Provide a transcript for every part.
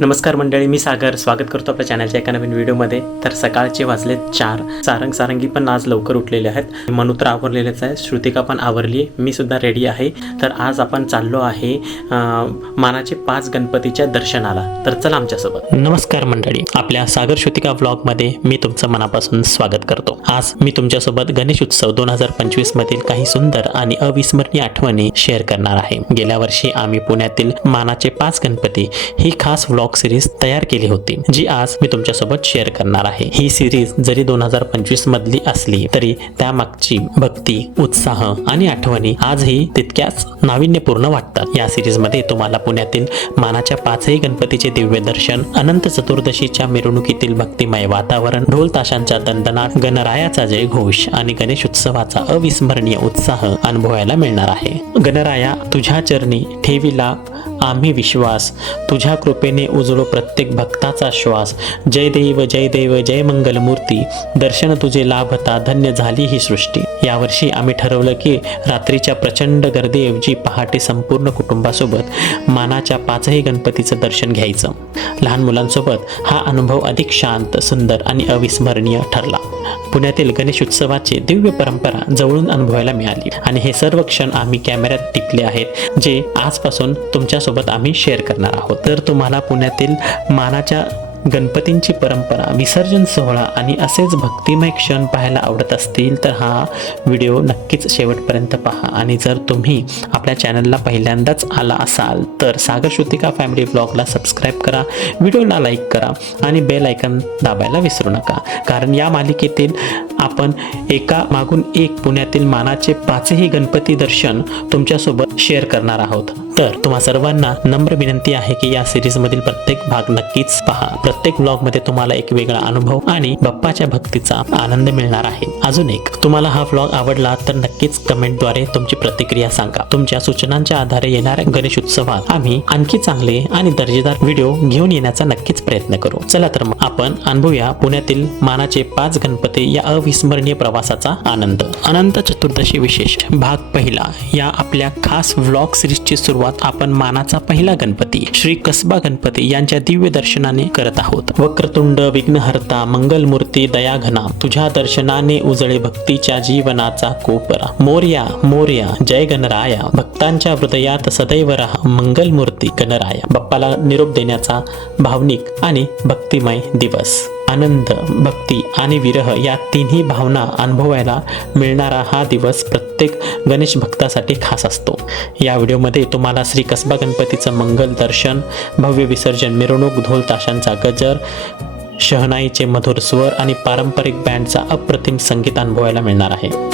नमस्कार मंडळी, मी सागर स्वागत करतो आपल्या चॅनलच्या एका नवीन व्हिडिओमध्ये. तर सकाळचे वाजले 4. सारंगी पण आज लवकर उठलेले आहेत. मनू तर आवरलेलेच आहे, श्रुतिका पण आवरली आहे, मी सुद्धा रेडी आहे. तर आज आपण चाललो आहे मानाचे 5 गणपतीच्या दर्शनाला. तर चला आमच्यासोबत. नमस्कार मंडळी, आपल्या सागर श्रुतिका व्लॉगमध्ये मी तुमचं मनापासून स्वागत करतो. आज मी तुमच्यासोबत गणेश उत्सव 2025 मधील काही सुंदर आणि अविस्मरणीय आठवणी शेअर करणार आहे. गेल्या वर्षी आम्ही पुण्यातील मानाचे 5 गणपती ही खास व्लॉग सिरीज तयार केली होती, जी आज मी तुमच्यासोबत शेअर करणार आहे. ही सिरीज जरी 2025 मधली असली तरी त्यामागची भक्ती, उत्साह आणि आठवणी आजही तितक्याच नाविन्यपूर्ण वाटतात. या सिरीज मध्ये तुम्हाला पुण्यातील मानाच्या 5ही गणपतीचे दिव्य दर्शन, अनंत चतुर्दशीच्या मिरवणुकीतील भक्तिमय वातावरण, ढोल ताशांच्या दणदणाट, गणरायाचा जय घोष आणि गणेश उत्सवाचा अविस्मरणीय उत्साह अनुभवायला मिळणार आहे. गणराया, तुझ्या चरणी ठेविला आम्ही विश्वास, तुझ्या कृपेने उजळो प्रत्येक भक्ताचा श्वास. जय देव जय देव जय मंगल मूर्ती, दर्शन तुझे लाभता धन्य झाली ही सृष्टी. यावर्षी आम्ही ठरवलं की रात्रीच्या प्रचंड गर्दीऐवजी पहाटे संपूर्ण कुटुंबासोबत मानाच्या 5ही गणपतीचं दर्शन घ्यायचं. लहान मुलांसोबत हा अनुभव अधिक शांत, सुंदर आणि अविस्मरणीय ठरला. पुण्यातील गणेश उत्सवाची दिव्य परंपरा जवळून अनुभवायला मिळाली आणि हे सर्व क्षण आम्ही कॅमेऱ्यात टिपले आहेत, जे आजपासून तुमच्यासोबत आम्ही शेअर करणार आहोत. तर तुम्हाला पुण्यातील मानाच्या गणपतींची परंपरा, विसर्जन सोहळा आणि असेच भक्तिमय क्षण पाहायला आवडत असतील तर हा व्हिडिओ नक्कीच शेवटपर्यंत पहा. आणि जर तुम्ही आपल्या चॅनलला पहिल्यांदाच आला असाल तर सागर श्रुतिका फॅमिली ब्लॉगला सबस्क्राईब करा, व्हिडिओला लाईक करा आणि बेल आयकॉन दाबायला विसरू नका, कारण या मालिकेतील आपण एका मागून एक पुण्यातील मानाचे 5ही गणपती दर्शन तुमच्यासोबत शेअर करणार आहोत. तर तुम्हा सर्वांना नम्र विनंती आहे की या सिरीज मधील प्रत्येक भाग नक्कीच पहा. प्रत्येक व्लॉग मध्ये तुम्हाला एक वेगळा अनुभव आणि बाप्पाच्या भक्तीचा आनंद मिळणार आहे. अजून एक, तुम्हाला हा व्लॉग आवडला तर नक्कीच कमेंटद्वारे तुमची प्रतिक्रिया सांगा. तुमच्या सूचनांच्या आधारे येणाऱ्या गणेश उत्सवात आम्ही आणखी चांगले आणि दर्जेदार व्हिडिओ घेऊन येण्याचा नक्कीच प्रयत्न करू. चला तर मग आपण अनुभवूया पुण्यातील मानाचे 5 गणपती या अविस्मरणीय प्रवासाचा आनंद. अनंत चतुर्दशी विशेष भाग पहिला. या आपल्या खास व्लॉग सिरीजची सुरुवात आपण मानाचा पहिला गणपती श्री कसबा गणपती यांच्या दिव्य दर्शनाने करत आहोत. वक्रतुंड विघ्नहर्ता मंगलमूर्ती दयाघना, तुझ्या दर्शनाने उजळे भक्तीच्या जीवनाचा कोपरा. मोरया मोरया जय गणराया, भक्तांच्या हृदयात सदैव राहा मंगलमूर्ती गणराया. बाप्पाला निरोप देण्याचा भावनिक आणि भक्तिमय दिवस. आनंद, भक्ती आणि विरह या तिन्ही भावना अनुभवायला मिळणारा हा दिवस प्रत्येक गणेश भक्तासाठी खास असतो. या व्हिडिओमध्ये तुम्हाला श्री कसबा गणपतीचं मंगल दर्शन, भव्य विसर्जन मिरवणूक, ढोल ताशांचा गजर, शहनाईचे मधुर स्वर आणि पारंपरिक बँडचा अप्रतिम संगीत अनुभवायला मिळणार आहे.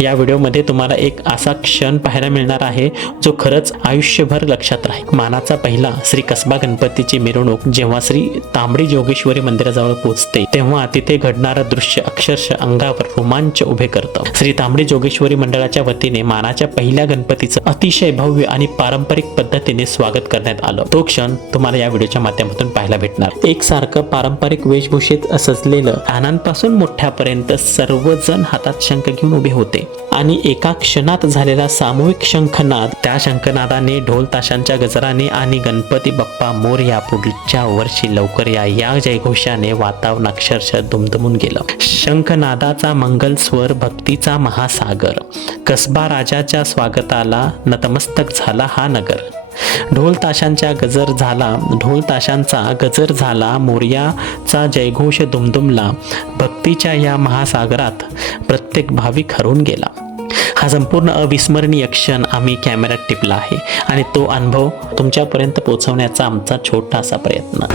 या व्हिडिओमध्ये तुम्हाला एक असा क्षण पाहायला मिळणार आहे जो खरंच आयुष्यभर लक्षात राहील। मानाचा पहिला श्री कसबा गणपतीची मिरवणूक जेव्हा श्री तांबडी जोगेश्वरी मंदिराजवळ पोहोचते तेव्हा तिथे घडणारं दृश्य अक्षरशः अंगावर रोमांच उभे करतं। श्री तांबडी जोगेश्वरी मंडळाच्या वतीने मानाच्या पहिल्या गणपतीचं अतिशय भव्य आणि पारंपरिक पद्धतीने स्वागत करण्यात आलं। तो क्षण तुम्हाला या व्हिडिओच्या माध्यमातून पाहायला भेटणार। एकसारखं पारंपरिक वेशभूषेत सजलेलं लहानांपासून मोठ्यापर्यंत सर्वजण हातात शंख घेऊन उभे होते आणि एका क्षणात झालेला सामूहिक शंखनाद, त्या शंखनादाने, ढोल ताशांच्या गजराने आणि गणपती बाप्पा मोरया पुढच्या वर्षी लवकर या जयघोषाने वातावरण अक्षरशः दुमदुमून गेलं। शंखनादाचा मंगल स्वर, भक्तीचा महासागर, कसबा राजाच्या स्वागताला नतमस्तक झाला हा नगर। ढोल ताशांचा गजर झाला, मोरयाचा जयघोष दुमदुमला। भक्तीच्या या महासागरात प्रत्येक भाविक हरवून गेला। हा संपूर्ण अविस्मरणीय क्षण आम्ही कॅमेऱ्यात टिपला आहे आणि तो अनुभव तुमच्यापर्यंत पोहोचवण्याचा आमचा छोटासा प्रयत्न।